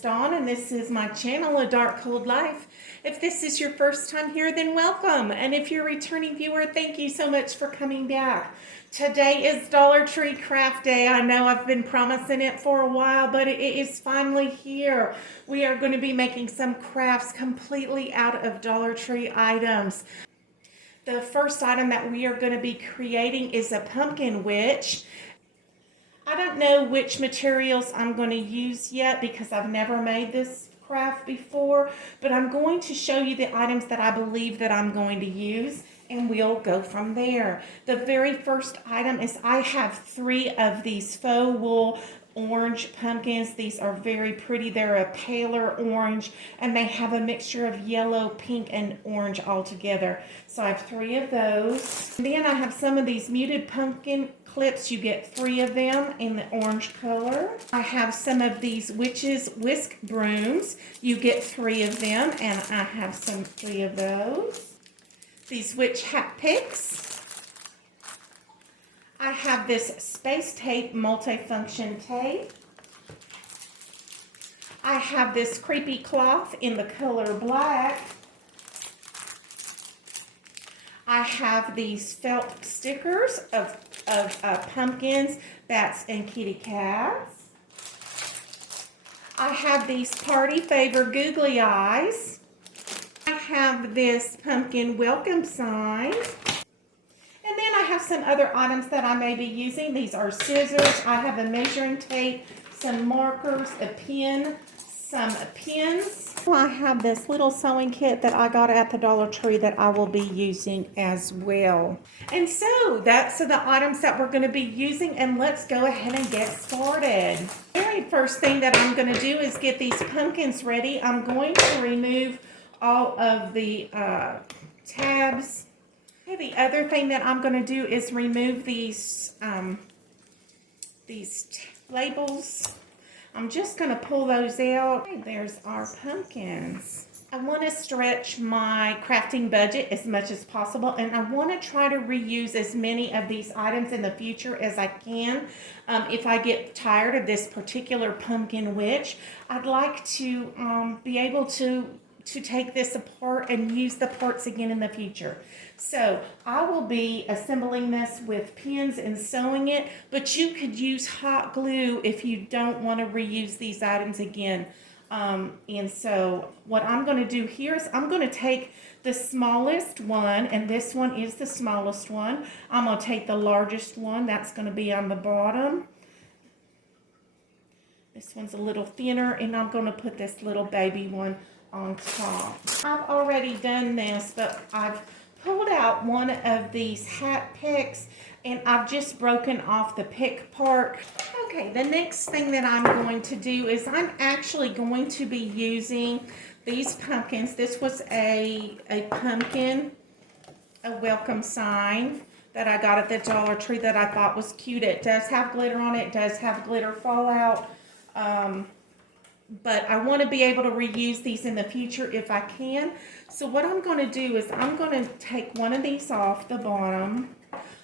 Dawn, and this is my channel, A Dark Cold Life. If this is your first time here, then welcome. And if you're a returning viewer, thank you so much for coming back. Today is Dollar Tree Craft Day. I know I've been promising it for a while, but it is finally here. We are going to be making some crafts completely out of Dollar Tree items. The first item that we are going to be creating is a pumpkin witch. I don't know which materials I'm going to use yet because I've never made this craft before, but I'm going to show you the items that I believe that I'm going to use, and we'll go from there. The very first item is I have 3 of these faux wool orange pumpkins. These are very pretty. They're a paler orange, and they have a mixture of yellow, pink, and orange all together. So I have 3 of those. And then I have some of these muted pumpkin clips. You get 3 of them in the orange color. I have some of these witches whisk brooms. You get 3 of them, and I have 3 of those. These witch hat picks. I have this space tape multifunction tape. I have this creepy cloth in the color black. I have these felt stickers of pumpkins, bats, and kitty cats. I have these party favor googly eyes. I have this pumpkin welcome sign. And then I have some other items that I may be using. These are scissors. I have a measuring tape, some markers, a pen, some pins. I have this little sewing kit that I got at the Dollar Tree that I will be using as well. And so that's the items that we're going to be using, and let's go ahead and get started. The very first thing that I'm going to do is get these pumpkins ready. I'm going to remove all of the tabs. The other thing that I'm going to do is remove these labels. I'm just going to pull those out. Okay, there's our pumpkins. I want to stretch my crafting budget as much as possible, and I want to try to reuse as many of these items in the future as I can. If I get tired of this particular pumpkin witch, I'd like to be able to take this apart and use the parts again in the future. So I will be assembling this with pins and sewing it, but you could use hot glue if you don't want to reuse these items again. And so what I'm going to do here is I'm going to take the smallest one, and this one is the smallest one. I'm going to take the largest one. That's going to be on the bottom. This one's a little thinner, and I'm going to put this little baby one on top. I've already done this, but I've pulled out one of these hat picks, and I've just broken off the pick part. Okay, the next thing that I'm going to do is I'm actually going to be using these pumpkins. This was a pumpkin, a welcome sign that I got at the Dollar Tree that I thought was cute. It does have glitter on it. It does have glitter fallout. But I want to be able to reuse these in the future if I can. So what I'm going to do is I'm going to take one of these off the bottom.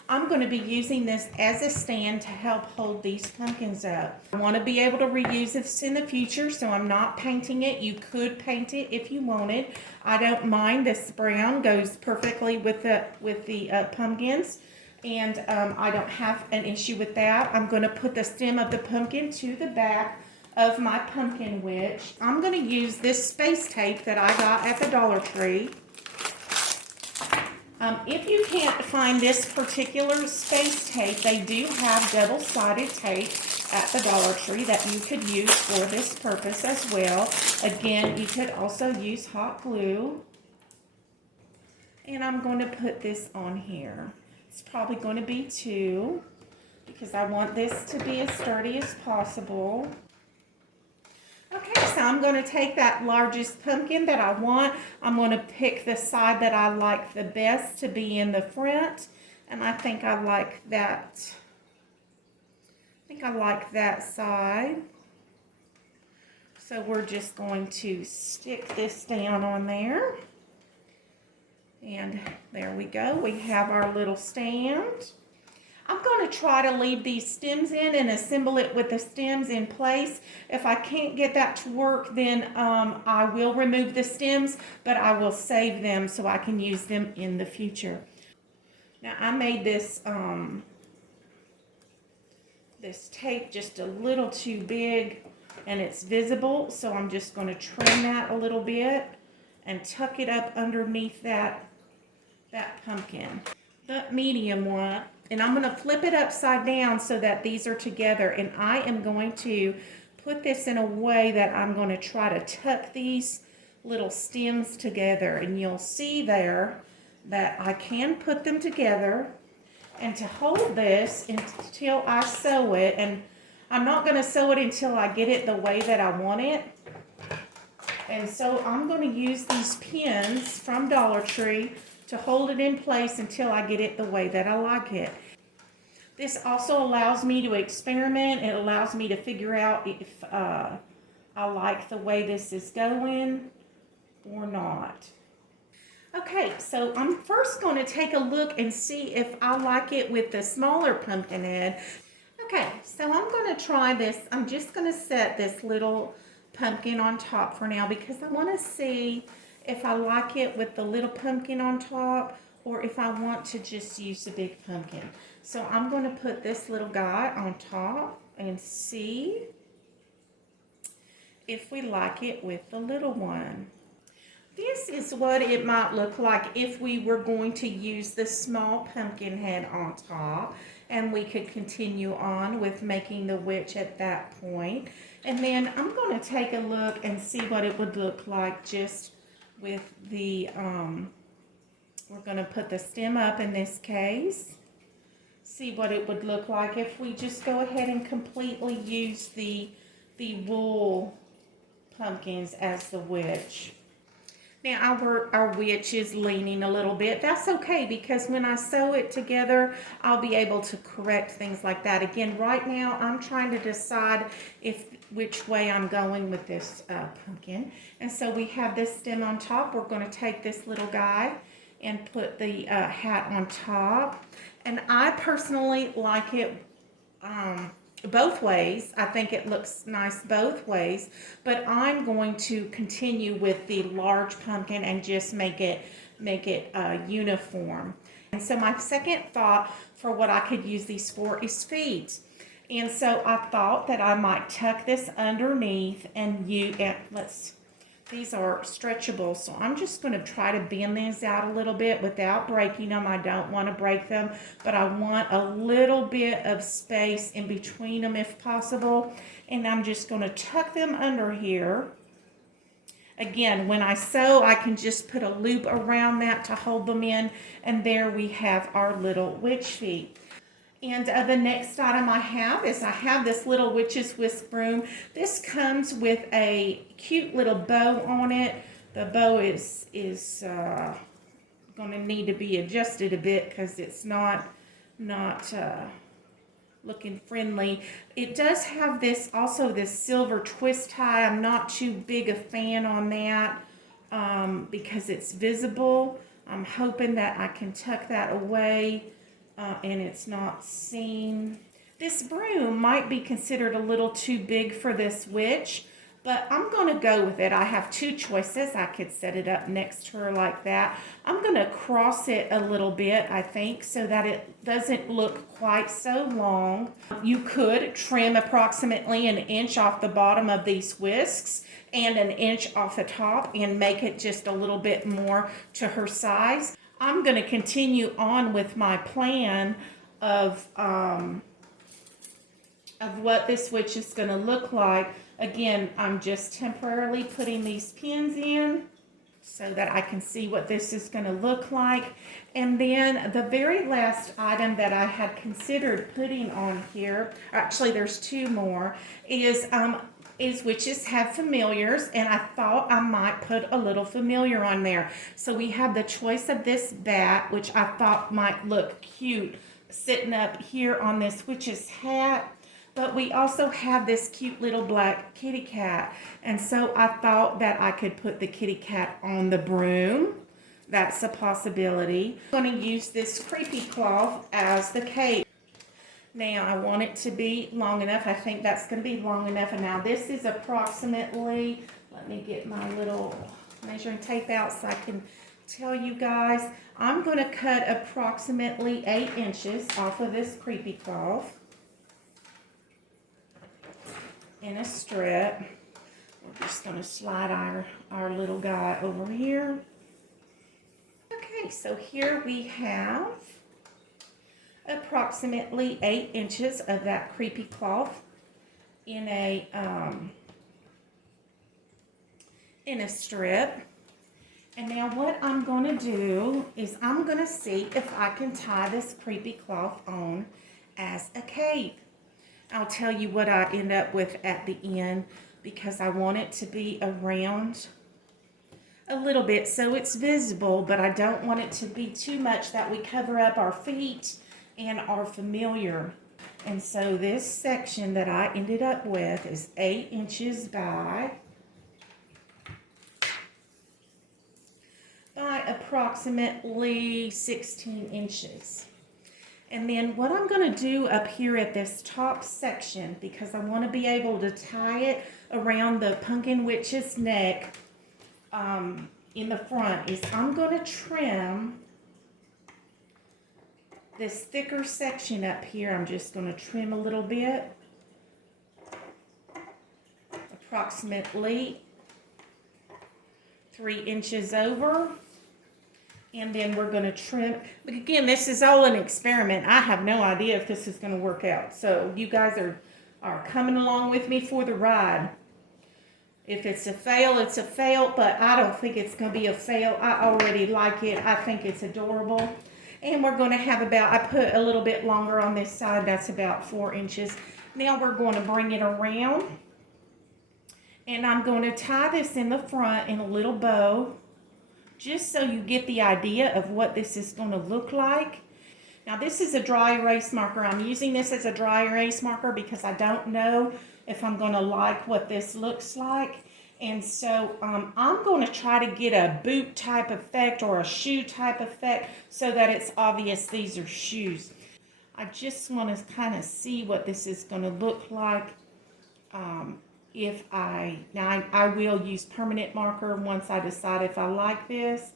I'm going to be using this as a stand to help hold these pumpkins up. I want to be able to reuse this in the future, so I'm not painting it. You could paint it if you wanted. I don't mind. This brown goes perfectly with the pumpkins. And I don't have an issue with that. I'm going to put the stem of the pumpkin to the back of my pumpkin witch. I'm going to use this space tape that I got at the Dollar Tree. If you can't find this particular space tape, they do have double-sided tape at the Dollar Tree that you could use for this purpose as well. Again, you could also use hot glue. And I'm going to put this on here. It's probably going to be 2 because I want this to be as sturdy as possible. Okay, so I'm going to take that largest pumpkin that I want. I'm going to pick the side that I like the best to be in the front. And I think I like that. Side. So we're just going to stick this down on there. And there we go. We have our little stand. I'm going to try to leave these stems in and assemble it with the stems in place. If I can't get that to work, then I will remove the stems, but I will save them so I can use them in the future. Now I made this this tape just a little too big and it's visible, so I'm just going to trim that a little bit and tuck it up underneath that pumpkin. The medium one, and I'm going to flip it upside down so that these are together, and I am going to put this in a way that I'm going to try to tuck these little stems together, and you'll see there that I can put them together. And to hold this until I sew it, and I'm not going to sew it until I get it the way that I want it. And so I'm going to use these pins from Dollar Tree to hold it in place until I get it the way that I like it. This also allows me to experiment. It allows me to figure out if I like the way this is going or not. Okay, so I'm first going to take a look and see if I like it with the smaller pumpkin head. Okay, so I'm going to try this. I'm just going to set this little pumpkin on top for now because I want to see if I like it with the little pumpkin on top or if I want to just use the big pumpkin. So I'm going to put this little guy on top and see if we like it with the little one. This is what it might look like if we were going to use the small pumpkin head on top, and we could continue on with making the witch at that point. And then I'm going to take a look and see what it would look like just with the, we're going to put the stem up in this case. See what it would look like if we just go ahead and completely use the wool pumpkins as the witch. Now our witch is leaning a little bit. That's okay because when I sew it together, I'll be able to correct things like that. Again, right now I'm trying to decide which way I'm going with this pumpkin. And so we have this stem on top. We're going to take this little guy and put the hat on top. And I personally like it both ways. I think it looks nice both ways, but I'm going to continue with the large pumpkin and just make it uniform. And so my second thought for what I could use these for is feet. And so I thought that I might tuck this underneath and these are stretchable, so I'm just going to try to bend these out a little bit without breaking them. I don't want to break them, but I want a little bit of space in between them if possible. And I'm just going to tuck them under here. Again, when I sew, I can just put a loop around that to hold them in, and there we have our little witch feet. And the next item I have is this little witch's whisk broom. This comes with a cute little bow on it. The bow is going to need to be adjusted a bit because it's not looking friendly. It does have this silver twist tie. I'm not too big a fan on that because it's visible. I'm hoping that I can tuck that away and it's not seen. This broom might be considered a little too big for this witch, but I'm going to go with it. I have two choices. I could set it up next to her like that. I'm going to cross it a little bit, I think, so that it doesn't look quite so long. You could trim approximately 1 inch off the bottom of these whisks and 1 inch off the top and make it just a little bit more to her size. I'm going to continue on with my plan of what this witch is going to look like. Again, I'm just temporarily putting these pins in so that I can see what this is going to look like. And then the very last item that I had considered putting on here, actually there's two more, is witches have familiars, and I thought I might put a little familiar on there. So we have the choice of this bat, which I thought might look cute sitting up here on this witch's hat. But we also have this cute little black kitty cat. And so I thought that I could put the kitty cat on the broom. That's a possibility. I'm going to use this creepy cloth as the cape. Now I want it to be long enough. I think that's going to be long enough. And now this is approximately, let me get my little measuring tape out so I can tell you guys. I'm going to cut approximately 8 inches off of this creepy cloth in a strip. We're just going to slide our little guy over here. Okay, so here we have approximately 8 inches of that creepy cloth in a strip. And now what I'm going to do is I'm going to see if I can tie this creepy cloth on as a cape. I'll tell you what I end up with at the end, because I want it to be around a little bit so it's visible, but I don't want it to be too much that we cover up our feet and our familiar. And so this section that I ended up with is 8 inches by approximately 16 inches. And then what I'm going to do up here at this top section, because I want to be able to tie it around the pumpkin witch's neck in the front, is I'm going to trim this thicker section up here. I'm just going to trim a little bit, approximately 3 inches over. And then we're going to trim. But again, this is all an experiment. I have no idea if this is going to work out. So you guys are coming along with me for the ride. If it's a fail, it's a fail. But I don't think it's going to be a fail. I already like it. I think it's adorable. And we're going to have about, I put a little bit longer on this side. That's about 4 inches. Now we're going to bring it around. And I'm going to tie this in the front in a little bow, just so you get the idea of what this is going to look like. Now this is a dry erase marker. I'm using this as a dry erase marker because I don't know if I'm going to like what this looks like. And so I'm going to try to get a boot type effect or a shoe type effect so that it's obvious these are shoes. I just want to kind of see what this is going to look like. Now I will use permanent marker once I decide if I like this.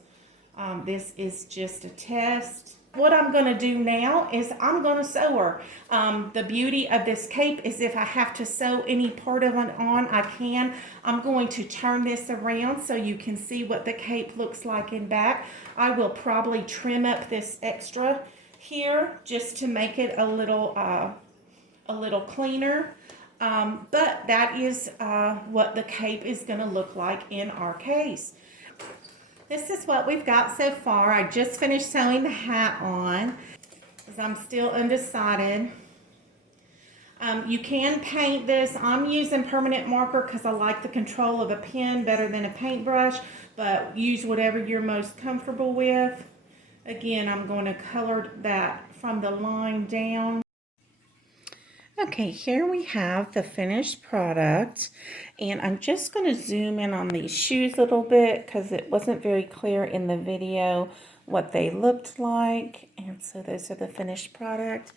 This is just a test. What I'm going to do now is I'm going to sew her. The beauty of this cape is if I have to sew any part of it on, I can. I'm going to turn this around so you can see what the cape looks like in back. I will probably trim up this extra here just to make it a little cleaner. But that is what the cape is going to look like in our case. This is what we've got so far. I just finished sewing the hat on because I'm still undecided. You can paint this. I'm using permanent marker because I like the control of a pen better than a paintbrush, but use whatever you're most comfortable with. Again, I'm going to color that from the line down. Okay, here we have the finished product, and I'm just going to zoom in on these shoes a little bit because it wasn't very clear in the video what they looked like. And so those are the finished product.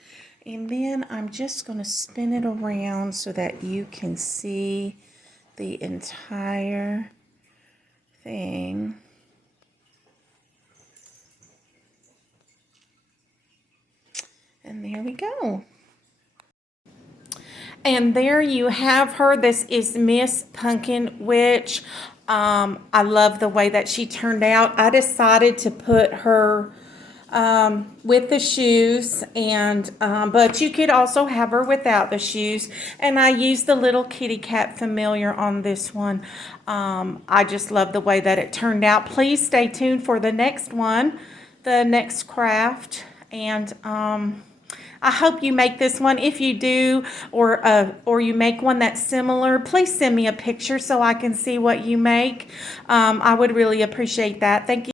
And then I'm just going to spin it around so that you can see the entire thing. And there we go. And there you have her. This is Miss Pumpkin Witch. I love the way that she turned out. I decided to put her with the shoes, and but you could also have her without the shoes. And I used the little kitty cat familiar on this one. I just love the way that it turned out. Please stay tuned for the next one, the next craft, and I hope you make this one. If you do, or you make one that's similar, please send me a picture so I can see what you make. I would really appreciate that. Thank you.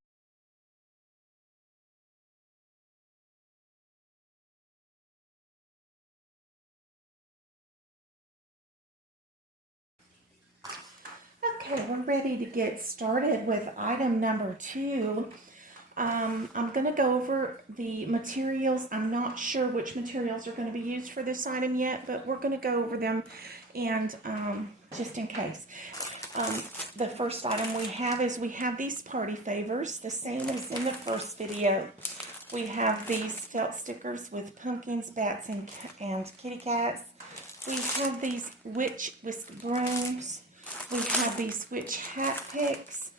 Okay, we're ready to get started with item number 2. I'm going to go over the materials. I'm not sure which materials are going to be used for this item yet, but we're going to go over them, and just in case. The first item we have is we have these party favors, the same as in the first video. We have these felt stickers with pumpkins, bats, and kitty cats. We have these witch whisk brooms. We have these witch hat picks.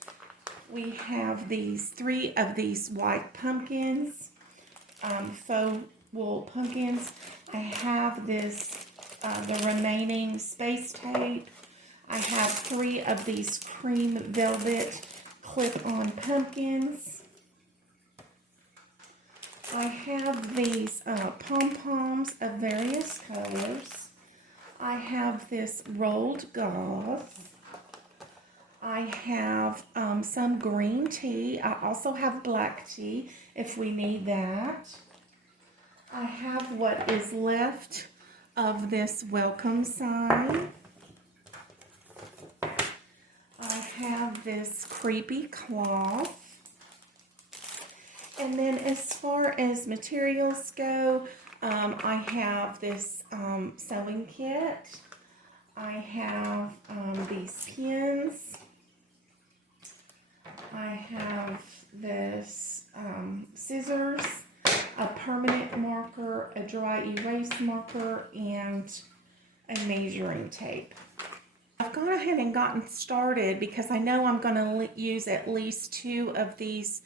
We have these 3 of these white pumpkins, faux wool pumpkins. I have this, the remaining space tape. I have 3 of these cream velvet clip-on pumpkins. I have these pom-poms of various colors. I have this rolled gauze. I have some green tea. I also have black tea if we need that. I have what is left of this welcome sign. I have this creepy cloth. And then as far as materials go, I have this sewing kit. I have these pins. I have this scissors, a permanent marker, a dry erase marker, and a measuring tape. I've gone ahead and gotten started because I know I'm going to use at least 2 of these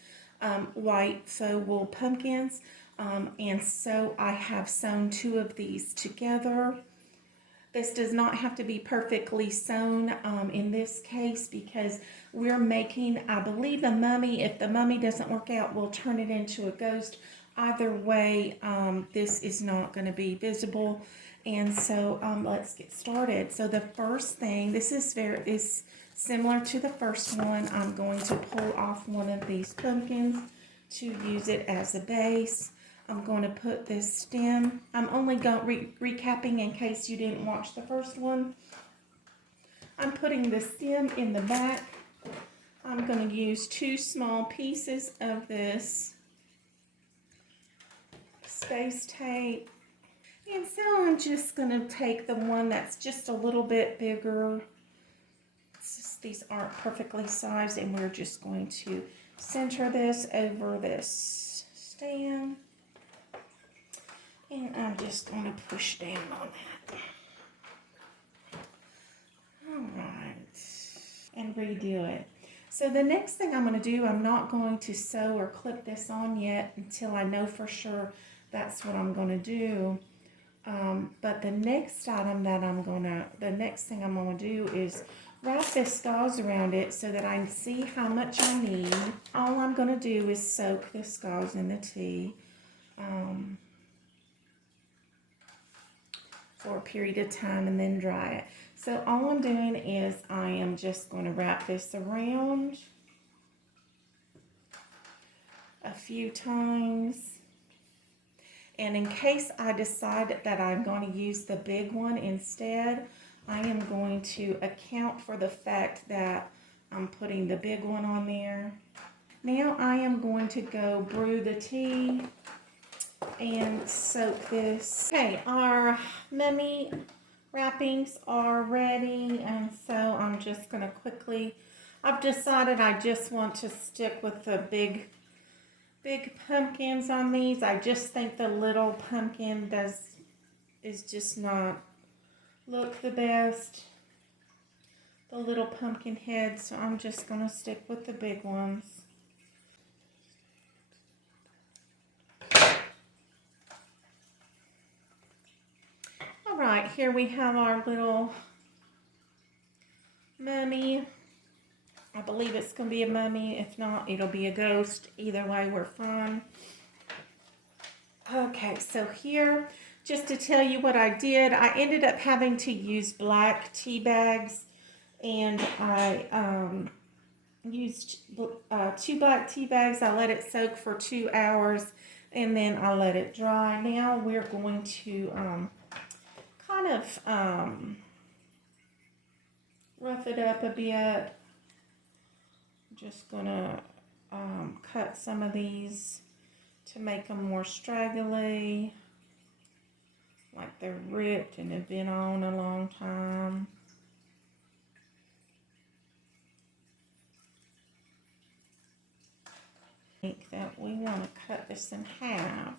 white faux wool pumpkins, and so I have sewn 2 of these together. This does not have to be perfectly sewn in this case because we're making, I believe, a mummy. If the mummy doesn't work out, we'll turn it into a ghost. Either way, this is not going to be visible. And so let's get started. So the first thing, this is similar to the first one. I'm going to pull off one of these pumpkins to use it as a base. I'm going to put this stem. I'm only recapping in case you didn't watch the first one. I'm putting the stem in the back. I'm going to use 2 small pieces of this space tape. And so I'm just going to take the one that's just a little bit bigger. These aren't perfectly sized, and we're just going to center this over this stand. And I'm just going to push down on that. Alright. And redo it. So the next thing I'm going to do, I'm not going to sew or clip this on yet until I know for sure that's what I'm going to do. But the next item that the next thing I'm going to do is wrap this gauze around it so that I can see how much I need. All I'm going to do is soak this gauze in the tea. For a period of time and then dry it. So all I'm doing is I am just going to wrap this around a few times. And in case I decide that I'm going to use the big one instead, I am going to account for the fact that I'm putting the big one on there. Now I am going to go brew the tea and soak this. Okay, our mummy wrappings are ready, and so I'm just going to quickly, I've decided I just want to stick with the big pumpkins on these. I just think the little pumpkin is just not look the best, the little pumpkin head, so I'm just going to stick with the big ones. Alright, here we have our little mummy. I believe it's going to be a mummy. If not, it'll be a ghost. Either way, we're fine. Okay, so here, just to tell you what I did, I ended up having to use black tea bags, and I used 2 black tea bags. I let it soak for 2 hours, and then I let it dry. Now we're going to kind of rough it up a bit. Just gonna cut some of these to make them more straggly, like they're ripped and have been on a long time. I think that we want to cut this in half.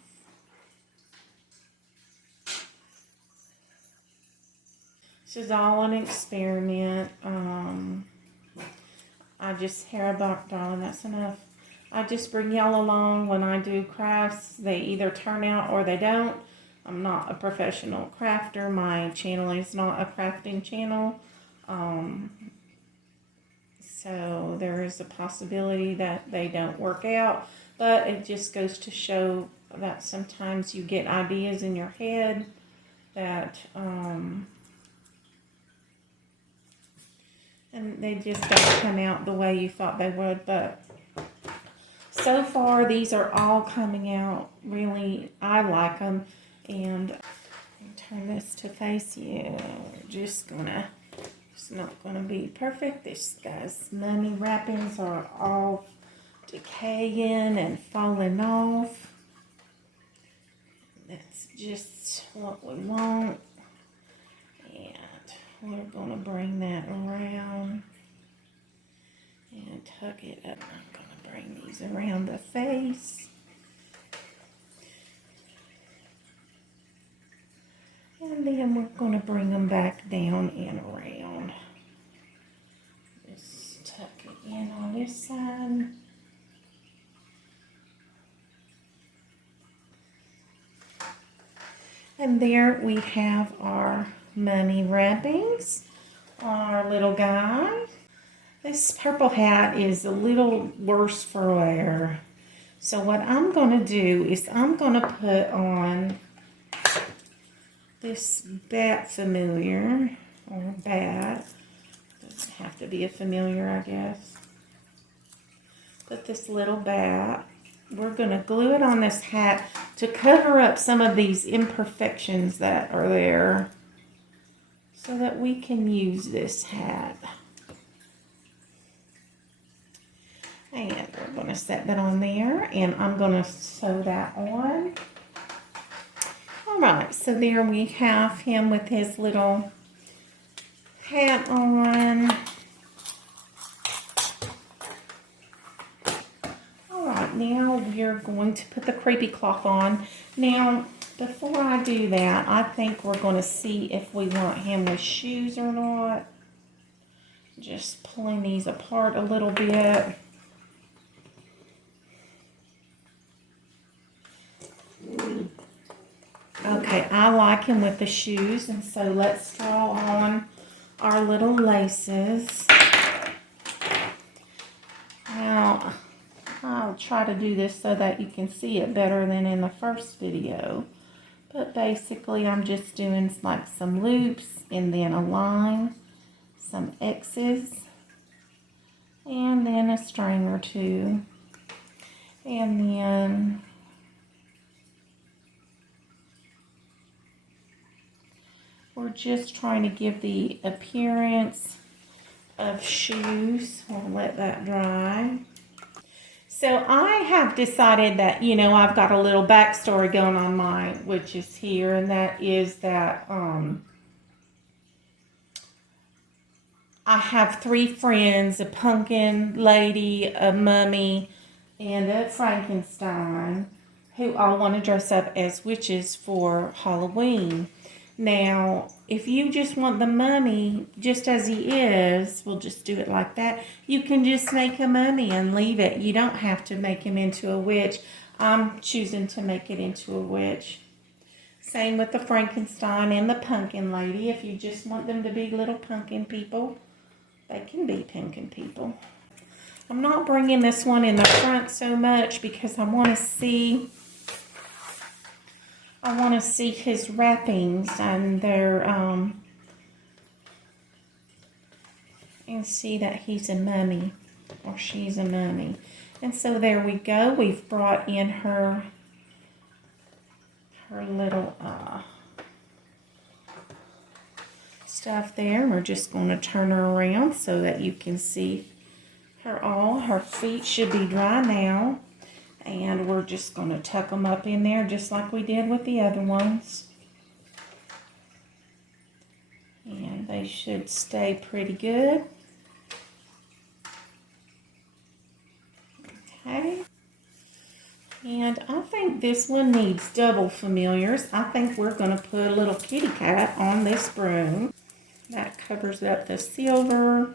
This is all an experiment. I just darling, that's enough. I just bring y'all along when I do crafts. They either turn out or they don't. I'm not a professional crafter. My channel is not a crafting channel. So there is a possibility that they don't work out. But it just goes to show that sometimes you get ideas in your head that and they just don't come out the way you thought they would. But so far, these are all coming out really, I like them. And turn this to face you. It's not gonna be perfect. This guy's mummy wrappings are all decaying and falling off. That's just what we want. We're going to bring that around and tuck it up. I'm going to bring these around the face. And then we're going to bring them back down and around. Just tuck it in on this side. And there we have our mummy wrappings on our little guy. This purple hat is a little worse for wear. So what I'm going to do is I'm going to put on this bat familiar, or bat. Doesn't have to be a familiar, I guess. Put this little bat. We're going to glue it on this hat to cover up some of these imperfections that are there, so that we can use this hat. And we're going to set that on there, and I'm going to sew that on. All right, so there we have him with his little hat on. All right, now we're going to put the creepy cloth on. Now, before I do that, I think we're going to see if we want him with shoes or not. Just pulling these apart a little bit. Okay, I like him with the shoes, and so let's draw on our little laces. Now, I'll try to do this so that you can see it better than in the first video. But basically, I'm just doing like some loops and then a line, some X's, and then a string or two. And then we're just trying to give the appearance of shoes. We'll let that dry. So I have decided that, you know, I've got a little backstory going on mine, which is here, and that is that I have 3 friends, a pumpkin lady, a mummy, and a Frankenstein, who all want to dress up as witches for Halloween. Now, if you just want the mummy just as he is, we'll just do it like that. You can just make a mummy and leave it. You don't have to make him into a witch. I'm choosing to make it into a witch. Same with the Frankenstein and the pumpkin lady. If you just want them to be little pumpkin people, they can be pumpkin people. I'm not bringing this one in the front so much because I want to see his wrappings and their and see that he's a mummy or she's a mummy. And so there we go. We've brought in her little stuff there. We're just going to turn her around so that you can see her all. Her feet should be dry now. And we're just going to tuck them up in there just like we did with the other ones. And they should stay pretty good. Okay. And I think this one needs double familiars. I think we're going to put a little kitty cat on this broom. That covers up the silver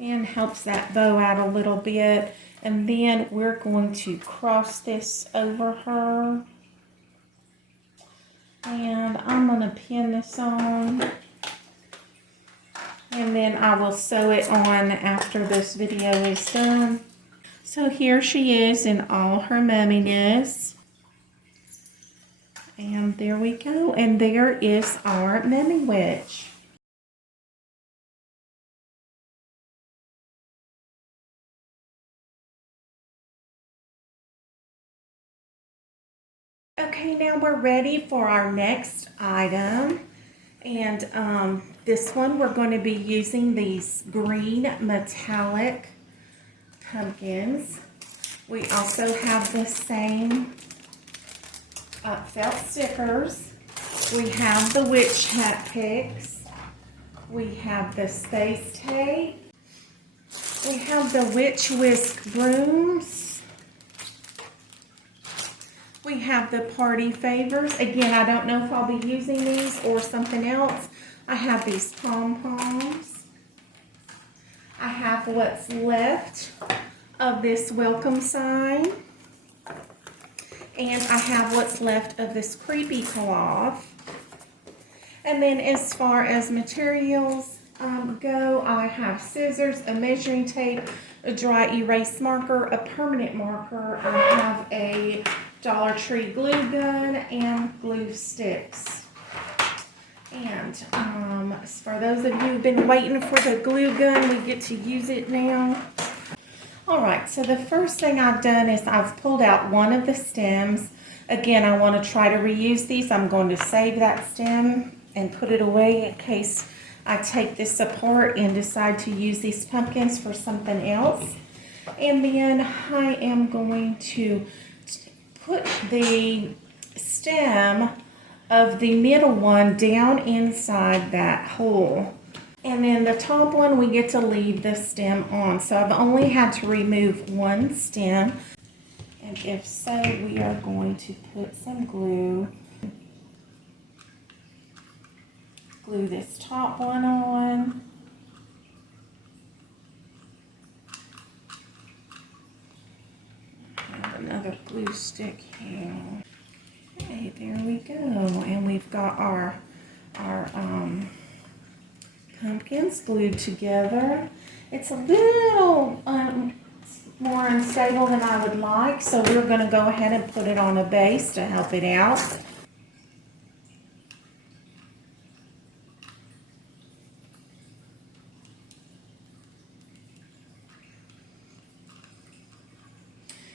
and helps that bow out a little bit. And then we're going to cross this over her. And I'm going to pin this on. And then I will sew it on after this video is done. So here she is in all her mumminess. And there we go. And there is our mummy witch. Okay, now we're ready for our next item. And this one we're going to be using these green metallic pumpkins. We also have the same felt stickers. We have the witch hat picks. We have the space tape. We have the witch whisk brooms. We have the party favors. Again, I don't know if I'll be using these or something else. I have these pom-poms. I have what's left of this welcome sign. And I have what's left of this creepy cloth. And then as far as materials go, I have scissors, a measuring tape, a dry erase marker, a permanent marker. I have a Dollar Tree glue gun and glue sticks. And for those of you who've been waiting for the glue gun, we get to use it now. Alright, so the first thing I've done is I've pulled out one of the stems. Again, I want to try to reuse these. I'm going to save that stem and put it away in case I take this apart and decide to use these pumpkins for something else. And then I am going to put the stem of the middle one down inside that hole. And then the top one, we get to leave the stem on. So I've only had to remove one stem. And if so, we are going to put some glue. Glue this top one on. And another glue stick here. Okay, there we go. And we've got our pumpkins glued together. It's a little more unstable than I would like, so we're going to go ahead and put it on a base to help it out.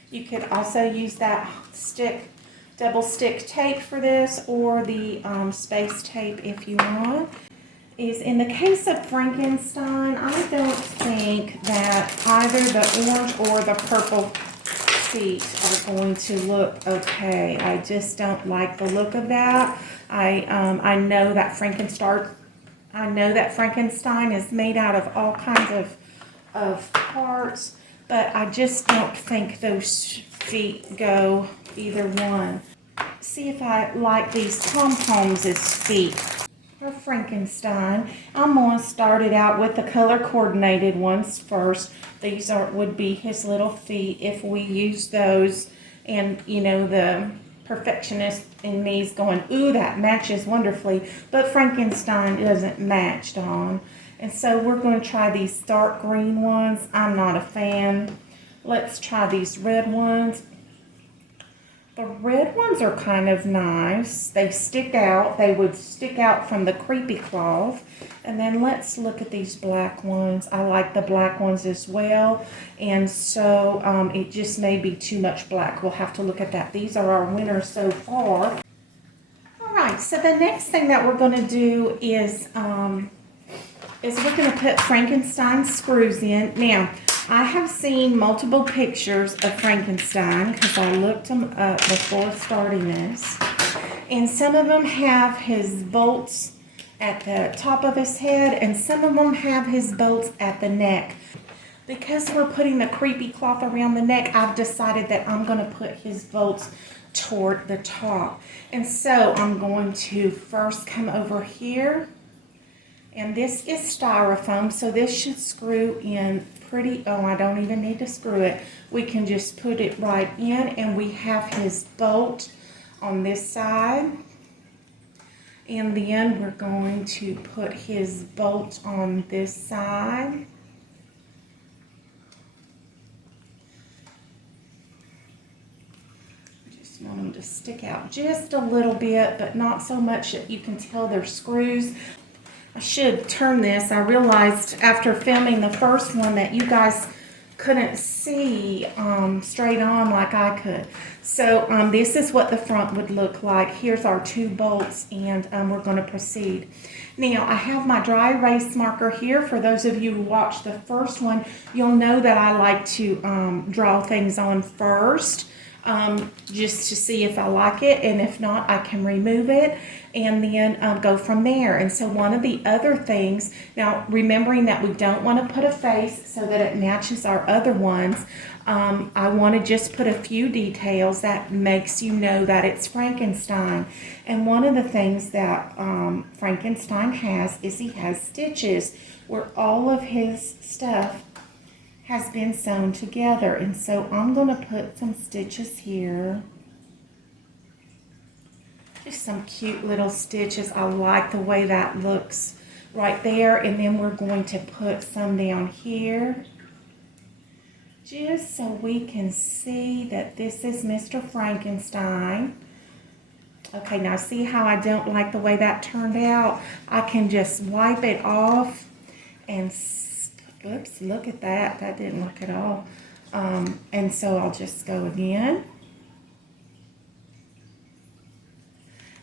You could also use that double stick tape for this, or the space tape if you want. In the case of Frankenstein, I don't think that either the orange or the purple feet are going to look okay. I just don't like the look of that. I know that Frankenstein is made out of all kinds of parts, but I just don't think those feet go either one. See if I like these pom-poms as feet. For Frankenstein, I'm going to start it out with the color coordinated ones first. These would be his little feet if we use those. And you know, the perfectionist in me is going, ooh, that matches wonderfully. But Frankenstein doesn't match, Dawn. And so we're going to try these dark green ones. I'm not a fan. Let's try these red ones. The red ones are kind of nice. They stick out. They would stick out from the creepy cloth. And then let's look at these black ones. I like the black ones as well. And so it just may be too much black. We'll have to look at that. These are our winners so far. All right, so the next thing that we're going to do is is we're going to put Frankenstein screws in. Now, I have seen multiple pictures of Frankenstein because I looked them up before starting this. And some of them have his bolts at the top of his head, and some of them have his bolts at the neck. Because we're putting the creepy cloth around the neck, I've decided that I'm going to put his bolts toward the top. And so I'm going to first come over here. And this is styrofoam, so this should screw in pretty, oh, I don't even need to screw it. We can just put it right in, and we have his bolt on this side. And then we're going to put his bolt on this side. Just want them to stick out just a little bit, but not so much that you can tell they're screws. I should turn this. I realized after filming the first one that you guys couldn't see straight on like I could. So this is what the front would look like. Here's our 2 bolts, and we're going to proceed. Now, I have my dry erase marker here. For those of you who watched the first one, you'll know that I like to draw things on first, just to see if I like it, and if not, I can remove it and then go from there. And so one of the other things, now remembering that we don't want to put a face so that it matches our other ones, I want to just put a few details that makes you know that it's Frankenstein. And one of the things that Frankenstein has is he has stitches where all of his stuff has been sewn together. And so I'm going to put some stitches here. Just some cute little stitches. I like the way that looks right there. And then we're going to put some down here, just so we can see that this is Mr. Frankenstein. Okay, now see how I don't like the way that turned out? I can just wipe it off and, oops, look at that. That didn't look at all. And so I'll just go again.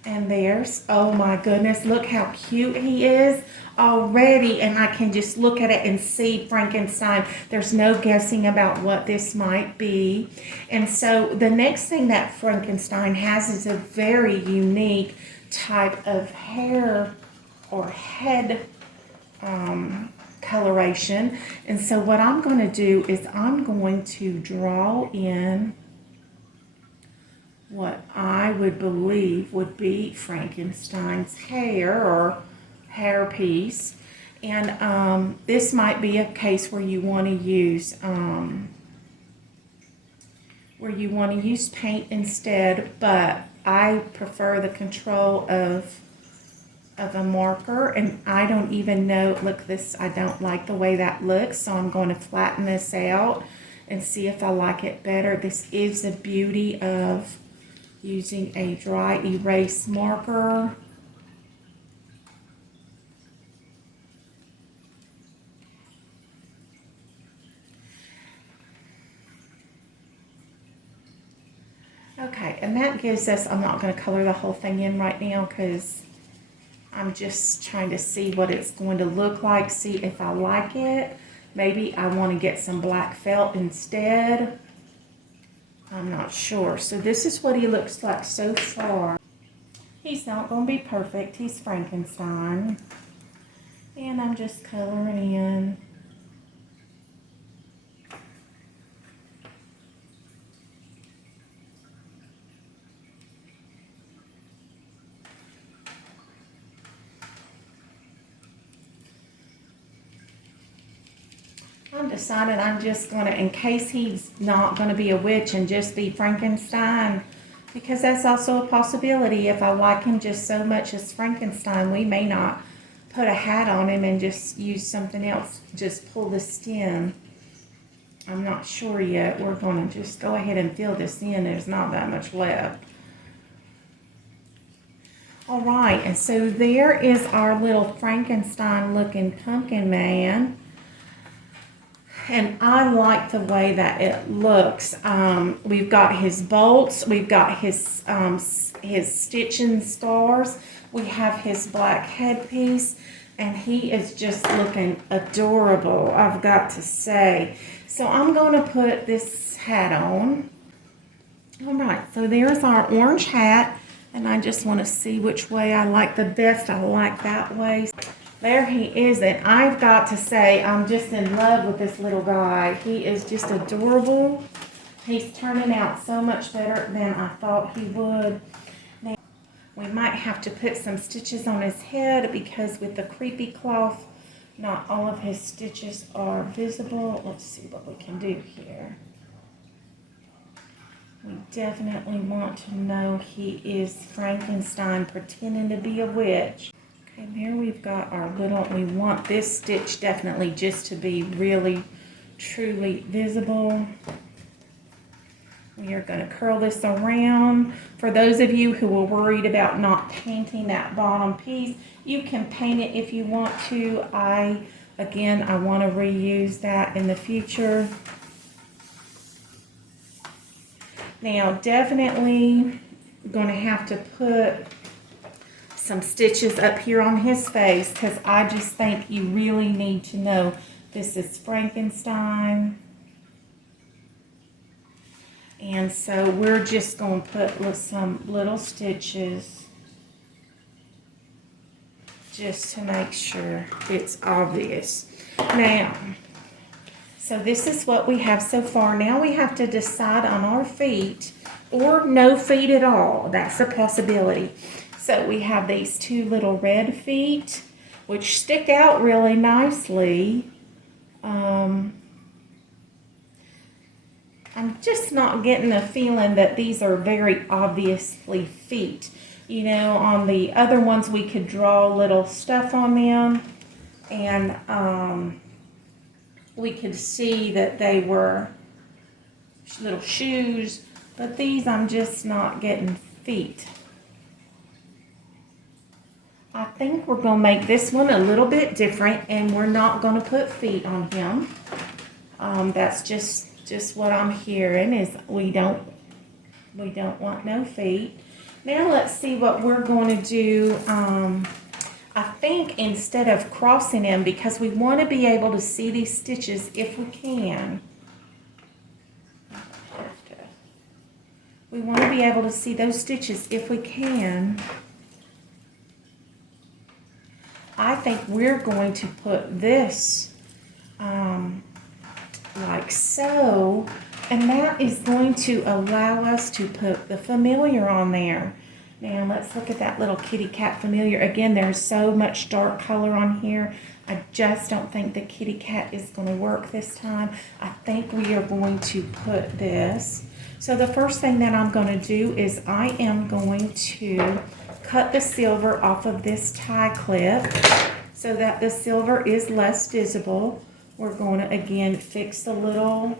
And there's, oh my goodness, look how cute he is already. And I can just look at it and see Frankenstein. There's no guessing about what this might be. And so the next thing that Frankenstein has is a very unique type of hair or head coloration. And so what I'm going to do is I'm going to draw in what I would believe would be Frankenstein's hair or hair piece. And this might be a case where you want to use paint instead, but I prefer the control of a marker. And I don't even know, look, this, I don't like the way that looks, so I'm going to flatten this out and see if I like it better. This is the beauty of using a dry erase marker. Okay, and that gives us, I'm not going to color the whole thing in right now because I'm just trying to see what it's going to look like, see if I like it. Maybe I want to get some black felt instead. I'm not sure. So this is what he looks like so far. He's not going to be perfect. He's Frankenstein. And I'm just coloring in. I'm deciding I'm just going to, in case he's not going to be a witch and just be Frankenstein, because that's also a possibility. If I like him just so much as Frankenstein, we may not put a hat on him and just use something else, just pull the stem. I'm not sure yet. We're going to just go ahead and fill this in. There's not that much left. All right, and so there is our little Frankenstein looking pumpkin man. And I like the way that it looks. We've got his bolts. We've got his stitching stars. We have his black headpiece. And he is just looking adorable, I've got to say. So I'm going to put this hat on. All right, so there's our orange hat, and I just want to see which way I like the best. I like that way. There he is, and I've got to say, I'm just in love with this little guy. He is just adorable. He's turning out so much better than I thought he would. Now, we might have to put some stitches on his head because with the creepy cloth, not all of his stitches are visible. Let's see what we can do here. We definitely want to know he is Frankenstein pretending to be a witch. Okay, there we've got our little, we want this stitch definitely just to be really, truly visible. We are going to curl this around. For those of you who were worried about not painting that bottom piece, you can paint it if you want to. Again, I want to reuse that in the future. Now, definitely going to have to put some stitches up here on his face because I just think you really need to know this is Frankenstein. And so we're just going to put some little stitches just to make sure it's obvious. Now, so this is what we have so far. Now we have to decide on our feet or no feet at all. That's a possibility. So we have these two little red feet, which stick out really nicely. I'm just not getting a feeling that these are very obviously feet. You know, on the other ones we could draw little stuff on them, and we could see that they were little shoes, but these I'm just not getting feet. I think we're going to make this one a little bit different, and we're not going to put feet on him. That's just what I'm hearing is we don't want no feet. Now let's see what we're going to do. I think instead of crossing them, because we want to be able to see these stitches if we can. We want to be able to see those stitches if we can. I think we're going to put this like so, and that is going to allow us to put the familiar on there. Now let's look at that little kitty cat familiar. Again, there's so much dark color on here. I just don't think the kitty cat is going to work this time. I think we are going to put this. So the first thing that I'm going to do is I am going to cut the silver off of this tie clip so that the silver is less visible. We're going to again fix the little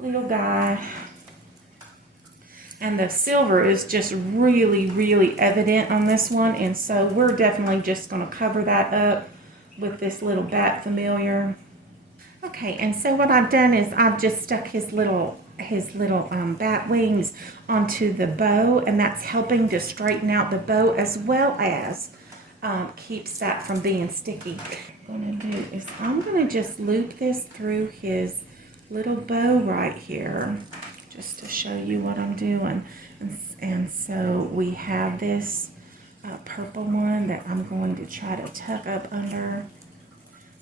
guy. And the silver is just really, really evident on this one. And so we're definitely just going to cover that up with this little bat familiar. Okay, and so what I've done is I've just stuck his little bat wings onto the bow, and that's helping to straighten out the bow as well as keeps that from being sticky. What I'm going to do is I'm going to just loop this through his little bow right here just to show you what I'm doing. And so we have this purple one that I'm going to try to tuck up under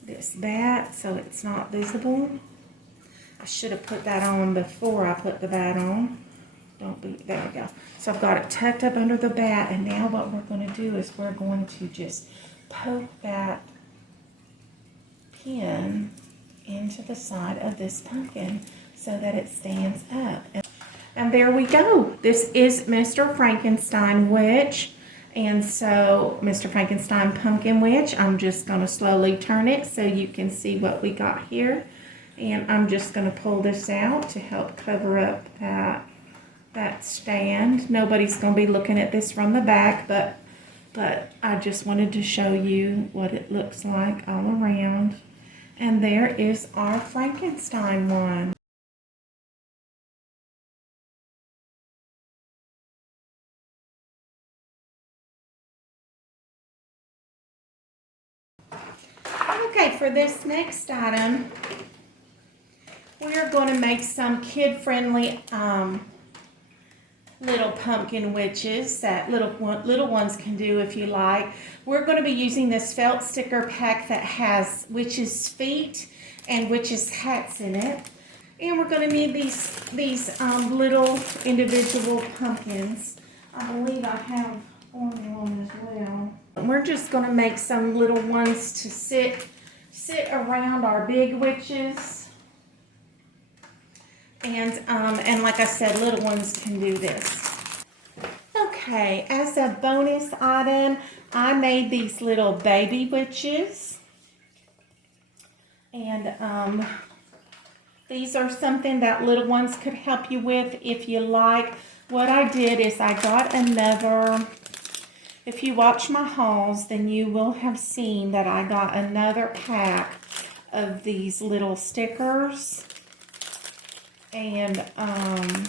this bat so it's not visible. I should have put that on before I put the bat on. There we go. So I've got it tucked up under the bat, and now what we're going to do is we're going to just poke that pin into the side of this pumpkin so that it stands up. And there we go. This is Mr. Frankenstein Witch. And so Mr. Frankenstein Pumpkin Witch, I'm just going to slowly turn it so you can see what we got here. And I'm just going to pull this out to help cover up that stand. Nobody's going to be looking at this from the back, but I just wanted to show you what it looks like all around. And there is our Frankenstein one. Okay, for this next item, we're going to make some kid-friendly little pumpkin witches that little ones can do if you like. We're going to be using this felt sticker pack that has witches' feet and witches' hats in it. And we're going to need these little individual pumpkins. I believe I have orange one as well. We're just going to make some little ones to sit around our big witches. And like I said, little ones can do this. Okay, as a bonus item, I made these little baby witches. And these are something that little ones could help you with if you like. What I did is I got another, if you watch my hauls, then you will have seen that I got another pack of these little stickers. And I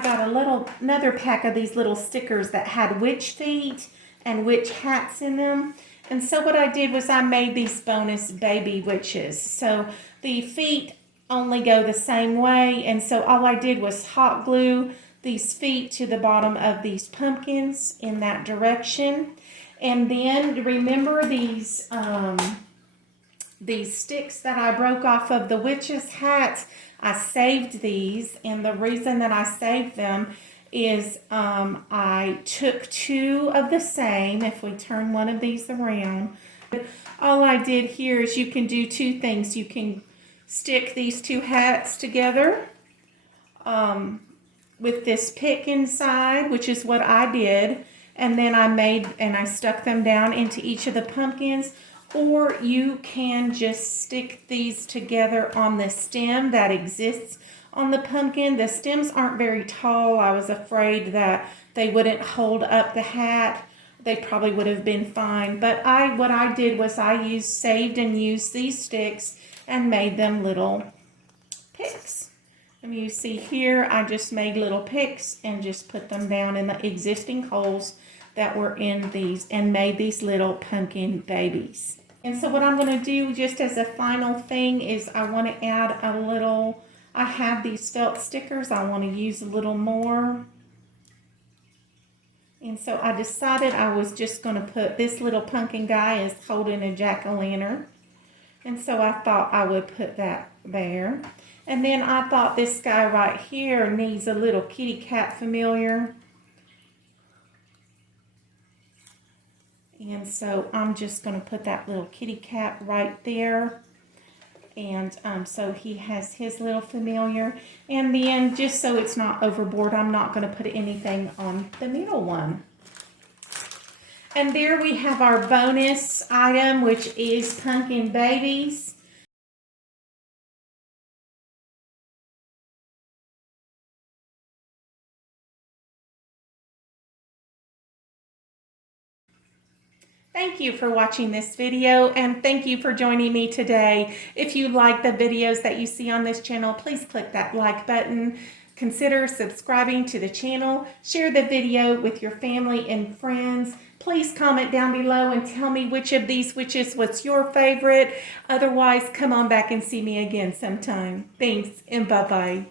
got another pack of these little stickers that had witch feet and witch hats in them. And so what I did was I made these bonus baby witches. So the feet only go the same way, and so all I did was hot glue these feet to the bottom of these pumpkins in that direction. And then remember these sticks that I broke off of the witch's hats. I saved these, and the reason that I saved them is I took two of the same. If we turn one of these around, all I did here is you can do two things. You can stick these two hats together with this pick inside, which is what I did, and then I stuck them down into each of the pumpkins. Or you can just stick these together on the stem that exists on the pumpkin. The stems aren't very tall. I was afraid that they wouldn't hold up the hat. They probably would have been fine. But what I did was I saved and used these sticks and made them little picks. And you see here, I just made little picks and just put them down in the existing holes that were in these and made these little pumpkin babies. And so what I'm going to do just as a final thing is I want to add a little, I have these felt stickers, I want to use a little more. And so I decided I was just going to put this little pumpkin guy is holding a jack-o'-lantern. And so I thought I would put that there. And then I thought this guy right here needs a little kitty cat familiar. And so I'm just going to put that little kitty cat right there. And so he has his little familiar. And then just so it's not overboard, I'm not going to put anything on the middle one. And there we have our bonus item, which is pumpkin babies. Thank you for watching this video, and thank you for joining me today. If you like the videos that you see on this channel, please click that like button. Consider subscribing to the channel. Share the video with your family and friends. Please comment down below and tell me which of these witches was your favorite. Otherwise, come on back and see me again sometime. Thanks, and bye-bye.